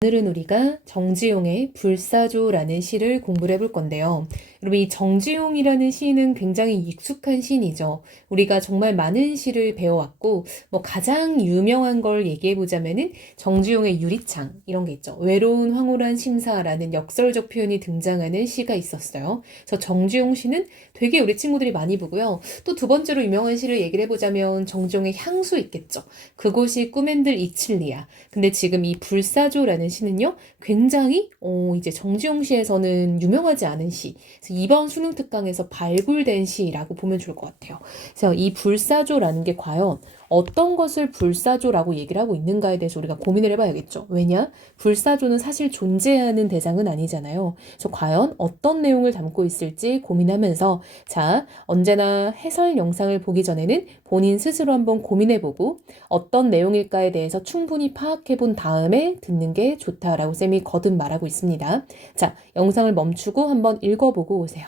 오늘은 우리가 정지용의 불사조라는 시를 공부를 해볼 건데요. 여러분, 이 정지용이라는 시인은 굉장히 익숙한 시인이죠. 우리가 정말 많은 시를 배워왔고, 가장 유명한 걸 얘기해보자면은 정지용의 유리창, 이런 게 있죠. 외로운 황홀한 심사라는 역설적 표현이 등장하는 시가 있었어요. 그래서 정지용 시는 되게 우리 친구들이 많이 보고요. 또 두 번째로 유명한 시를 얘기를 해보자면 정지용의 향수 있겠죠. 그곳이 꿈엔들 이칠리아. 근데 지금 이 불사조라는 시는요, 굉장히 이제 정지용 시에서는 유명하지 않은 시. 그래서 이번 수능 특강에서 발굴된 시라고 보면 좋을 것 같아요. 그래서 이 불사조라는 게 과연 어떤 것을 불사조라고 얘기를 하고 있는가에 대해서 우리가 고민을 해봐야겠죠. 왜냐? 불사조는 사실 존재하는 대상은 아니잖아요. 그래서 과연 어떤 내용을 담고 있을지 고민하면서 자, 언제나 해설 영상을 보기 전에는 본인 스스로 한번 고민해보고 어떤 내용일까에 대해서 충분히 파악해본 다음에 듣는 게 좋다라고 쌤이 거듭 말하고 있습니다. 자, 영상을 멈추고 한번 읽어보고 오세요.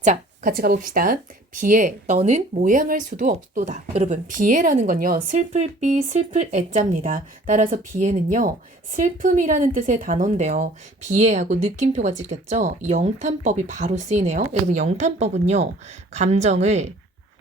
자, 같이 가봅시다. 비에 너는 모양할 수도 없도다. 여러분, 비에라는 건요, 슬플 비, 슬플 애자입니다. 따라서 비에는요, 슬픔이라는 뜻의 단어인데요. 비에하고 느낌표가 찍혔죠? 영탄법이 바로 쓰이네요. 여러분, 영탄법은요, 감정을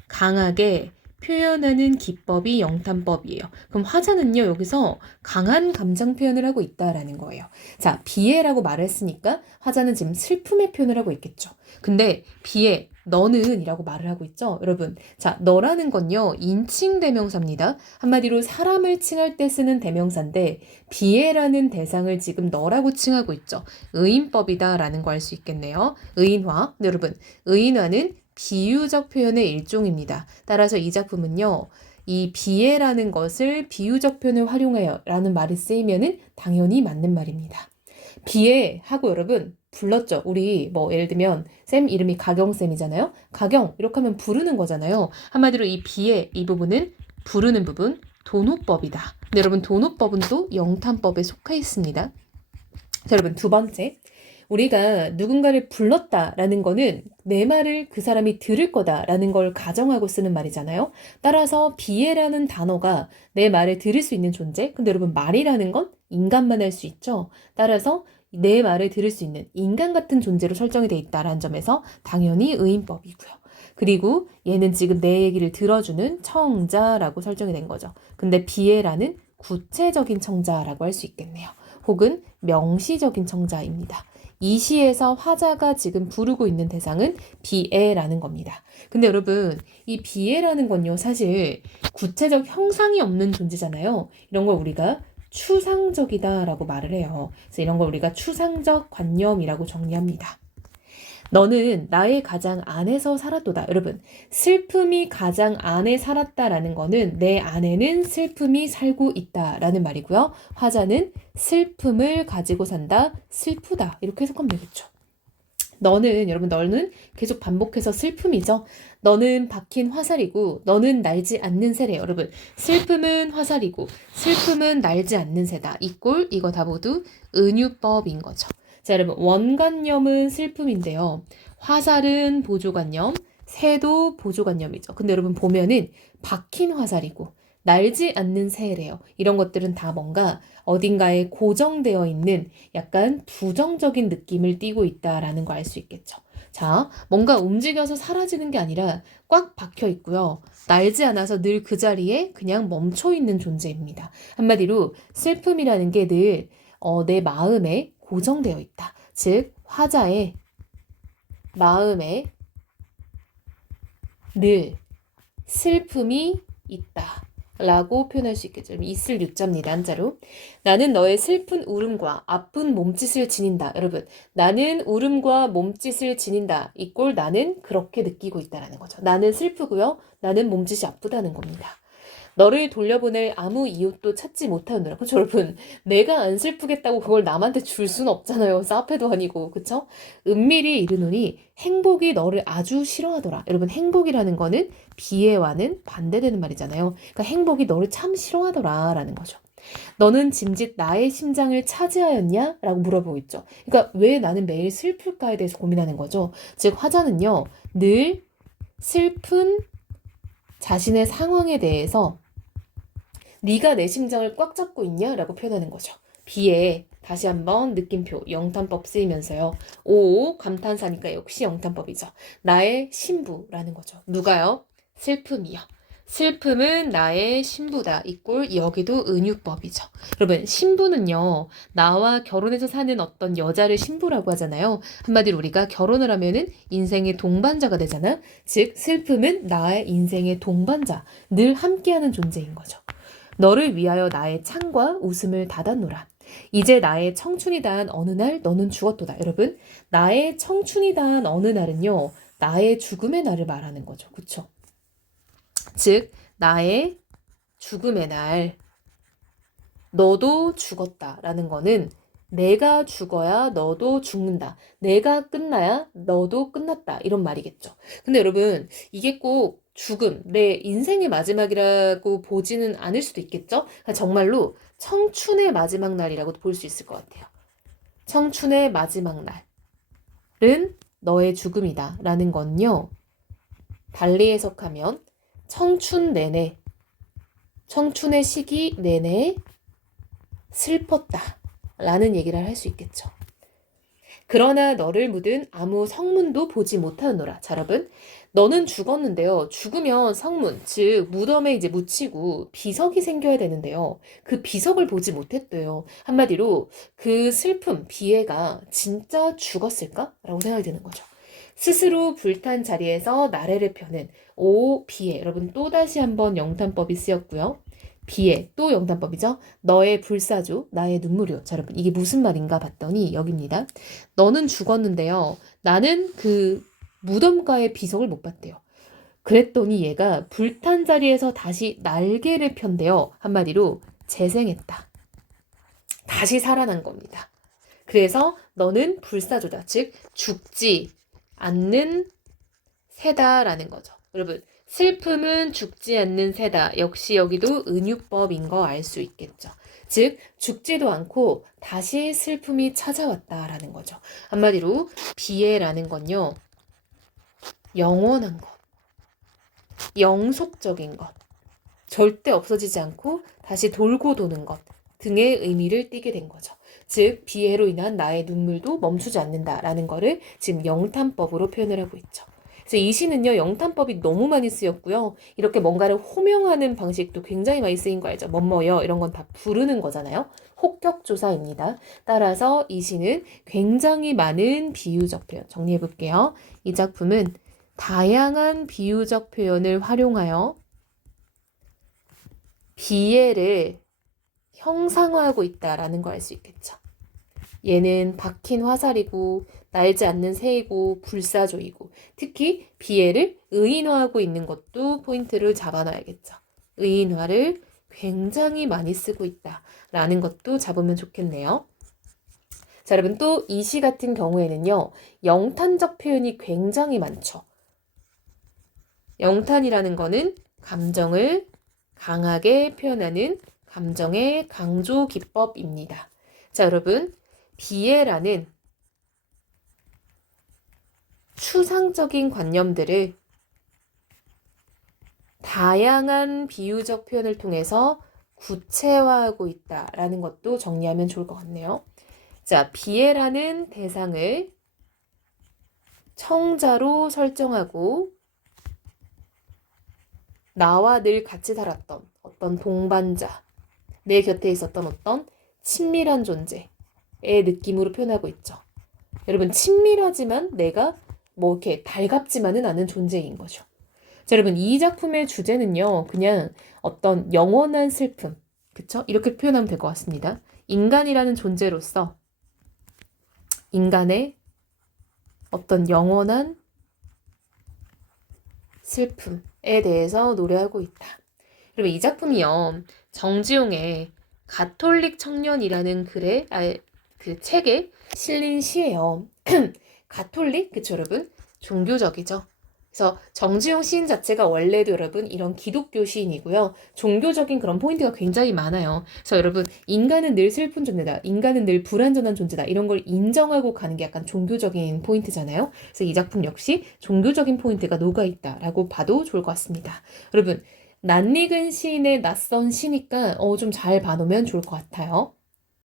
강하게 표현하는 기법이 영탄법이에요. 그럼 화자는요, 여기서 강한 감정 표현을 하고 있다라는 거예요. 자, 비애라고 말했으니까 화자는 지금 슬픔의 표현을 하고 있겠죠. 근데 비애, 너는 이라고 말을 하고 있죠. 여러분, 자, 너라는 건요, 인칭 대명사입니다. 한마디로 사람을 칭할 때 쓰는 대명사인데 비애라는 대상을 지금 너라고 칭하고 있죠. 의인법이다라는 거 알 수 있겠네요. 의인화. 네, 여러분, 의인화는 비유적 표현의 일종입니다. 따라서 이 작품은요, 이 비애라는 것을 비유적 표현을 활용해요 라는 말이 쓰이면은 당연히 맞는 말입니다. 비애하고 여러분 불렀죠. 우리 예를 들면 쌤 이름이 가경쌤이잖아요. 가경 이렇게 하면 부르는 거잖아요. 한마디로 이 비애 이 부분은 부르는 부분 도노법이다. 근데 여러분 도노법은 또 영탄법에 속해 있습니다. 자, 여러분 두 번째. 우리가 누군가를 불렀다라는 거는 내 말을 그 사람이 들을 거다라는 걸 가정하고 쓰는 말이잖아요. 따라서 비애라는 단어가 내 말을 들을 수 있는 존재. 근데 여러분 말이라는 건 인간만 할 수 있죠. 따라서 내 말을 들을 수 있는 인간 같은 존재로 설정이 돼 있다라는 점에서 당연히 의인법이고요. 그리고 얘는 지금 내 얘기를 들어주는 청자라고 설정이 된 거죠. 근데 비애라는 구체적인 청자라고 할 수 있겠네요. 혹은 명시적인 청자입니다. 이 시에서 화자가 지금 부르고 있는 대상은 비애라는 겁니다. 근데 여러분, 이 비애라는 건요, 사실 구체적 형상이 없는 존재잖아요. 이런 걸 우리가 추상적이다라고 말을 해요. 그래서 이런 걸 우리가 추상적 관념이라고 정리합니다. 너는 나의 가장 안에서 살았도다. 여러분, 슬픔이 가장 안에 살았다라는 거는 내 안에는 슬픔이 살고 있다라는 말이고요. 화자는 슬픔을 가지고 산다, 슬프다. 이렇게 해석하면 되겠죠. 여러분, 너는 계속 반복해서 슬픔이죠. 너는 박힌 화살이고, 너는 날지 않는 새래요. 여러분, 슬픔은 화살이고, 슬픔은 날지 않는 새다. 이 꼴, 이거 다 모두 은유법인 거죠. 자, 여러분, 원관념은 슬픔인데요. 화살은 보조관념, 새도 보조관념이죠. 근데 여러분 보면은 박힌 화살이고 날지 않는 새래요. 이런 것들은 다 뭔가 어딘가에 고정되어 있는 약간 부정적인 느낌을 띠고 있다라는 거 알 수 있겠죠. 자, 뭔가 움직여서 사라지는 게 아니라 꽉 박혀 있고요. 날지 않아서 늘 그 자리에 그냥 멈춰 있는 존재입니다. 한마디로 슬픔이라는 게 늘 내 마음에 고정되어 있다. 즉 화자의 마음에 늘 슬픔이 있다. 라고 표현할 수 있겠죠. 있을 유자입니다. 한자로. 나는 너의 슬픈 울음과 아픈 몸짓을 지닌다. 여러분, 나는 울음과 몸짓을 지닌다. 이 꼴 나는 그렇게 느끼고 있다는 거죠. 나는 슬프고요. 나는 몸짓이 아프다는 겁니다. 너를 돌려보낼 아무 이유도 찾지 못하느라. 그렇죠, 여러분? 내가 안 슬프겠다고 그걸 남한테 줄 수는 없잖아요. 사페도 아니고, 그쵸? 은밀히 이르노니 행복이 너를 아주 싫어하더라. 여러분, 행복이라는 거는 비애와는 반대되는 말이잖아요. 그러니까 행복이 너를 참 싫어하더라 라는 거죠. 너는 짐짓 나의 심장을 차지하였냐? 라고 물어보고 있죠. 그러니까 왜 나는 매일 슬플까에 대해서 고민하는 거죠. 즉 화자는요. 늘 슬픈 자신의 상황에 대해서 네가 내 심장을 꽉 잡고 있냐? 라고 표현하는 거죠. 비에 다시 한번 느낌표 영탄법 쓰이면서요. 오 감탄사니까 역시 영탄법이죠. 나의 신부라는 거죠. 누가요? 슬픔이요. 슬픔은 나의 신부다. 이꼴 여기도 은유법이죠. 여러분 신부는요. 나와 결혼해서 사는 어떤 여자를 신부라고 하잖아요. 한마디로 우리가 결혼을 하면은 인생의 동반자가 되잖아. 즉 슬픔은 나의 인생의 동반자. 늘 함께하는 존재인 거죠. 너를 위하여 나의 창과 웃음을 닫았노라. 이제 나의 청춘이 다한 어느 날 너는 죽었도다. 여러분, 나의 청춘이 다한 어느 날은요. 나의 죽음의 날을 말하는 거죠. 그쵸? 즉, 나의 죽음의 날, 너도 죽었다라는 거는 내가 죽어야 너도 죽는다. 내가 끝나야 너도 끝났다. 이런 말이겠죠. 근데 여러분, 이게 꼭 죽음, 내 인생의 마지막이라고 보지는 않을 수도 있겠죠? 그러니까 정말로 청춘의 마지막 날이라고도 볼 수 있을 것 같아요. 청춘의 마지막 날은 너의 죽음이다. 라는 건요. 달리 해석하면 청춘 내내, 청춘의 시기 내내 슬펐다. 라는 얘기를 할 수 있겠죠. 그러나 너를 묻은 아무 성문도 보지 못하노라. 자, 여러분. 너는 죽었는데요. 죽으면 성문, 즉 무덤에 이제 묻히고 비석이 생겨야 되는데요. 그 비석을 보지 못했대요. 한마디로 그 슬픔, 비애가 진짜 죽었을까? 라고 생각이 드는 거죠. 스스로 불탄 자리에서 나래를 펴는 오 비애. 여러분 또다시 한번 영탄법이 쓰였고요. 비애, 또 영탄법이죠. 너의 불사조, 나의 눈물이요. 자, 여러분 이게 무슨 말인가 봤더니 여기입니다. 너는 죽었는데요. 나는 그 무덤가의 비석을 못 봤대요. 그랬더니 얘가 불탄 자리에서 다시 날개를 편대요. 한마디로 재생했다. 다시 살아난 겁니다. 그래서 너는 불사조다. 즉 죽지 않는 새다라는 거죠. 여러분 슬픔은 죽지 않는 새다. 역시 여기도 은유법인 거 알 수 있겠죠. 즉 죽지도 않고 다시 슬픔이 찾아왔다라는 거죠. 한마디로 비애라는 건요. 영원한 것, 영속적인 것, 절대 없어지지 않고 다시 돌고 도는 것 등의 의미를 띠게 된 거죠. 즉 비애로 인한 나의 눈물도 멈추지 않는다라는 거를 지금 영탄법으로 표현을 하고 있죠. 그래서 이 시는요. 영탄법이 너무 많이 쓰였고요. 이렇게 뭔가를 호명하는 방식도 굉장히 많이 쓰인 거 알죠? 뭐뭐요 이런 건 다 부르는 거잖아요. 혹격조사입니다. 따라서 이 시는 굉장히 많은 비유적 표현 정리해 볼게요. 이 작품은 다양한 비유적 표현을 활용하여 비애를 형상화하고 있다라는 걸 알 수 있겠죠. 얘는 박힌 화살이고 날지 않는 새이고 불사조이고 특히 비애를 의인화하고 있는 것도 포인트를 잡아놔야겠죠. 의인화를 굉장히 많이 쓰고 있다라는 것도 잡으면 좋겠네요. 자, 여러분 또 이 시 같은 경우에는요. 영탄적 표현이 굉장히 많죠. 영탄이라는 거는 감정을 강하게 표현하는 감정의 강조 기법입니다. 자, 여러분 비애라는 추상적인 관념들을 다양한 비유적 표현을 통해서 구체화하고 있다라는 것도 정리하면 좋을 것 같네요. 자, 비애라는 대상을 청자로 설정하고 나와 늘 같이 살았던 어떤 동반자, 내 곁에 있었던 어떤 친밀한 존재의 느낌으로 표현하고 있죠. 여러분 친밀하지만 내가 뭐 이렇게 달갑지만은 않은 존재인 거죠. 자, 여러분 이 작품의 주제는요. 그냥 어떤 영원한 슬픔, 그쵸? 이렇게 표현하면 될 것 같습니다. 인간이라는 존재로서 인간의 어떤 영원한 슬픔에 대해서 노래하고 있다. 여러분 이 작품이요. 정지용의 가톨릭 청년이라는 그 책에 실린 시예요. 가톨릭? 그쵸 여러분? 종교적이죠. 그래서 정지용 시인 자체가 원래도 여러분 이런 기독교 시인이고요. 종교적인 그런 포인트가 굉장히 많아요. 그래서 여러분 인간은 늘 슬픈 존재다. 인간은 늘 불완전한 존재다. 이런 걸 인정하고 가는 게 약간 종교적인 포인트잖아요. 그래서 이 작품 역시 종교적인 포인트가 녹아있다라고 봐도 좋을 것 같습니다. 여러분 낯익은 시인의 낯선 시니까 좀 잘 봐놓으면 좋을 것 같아요.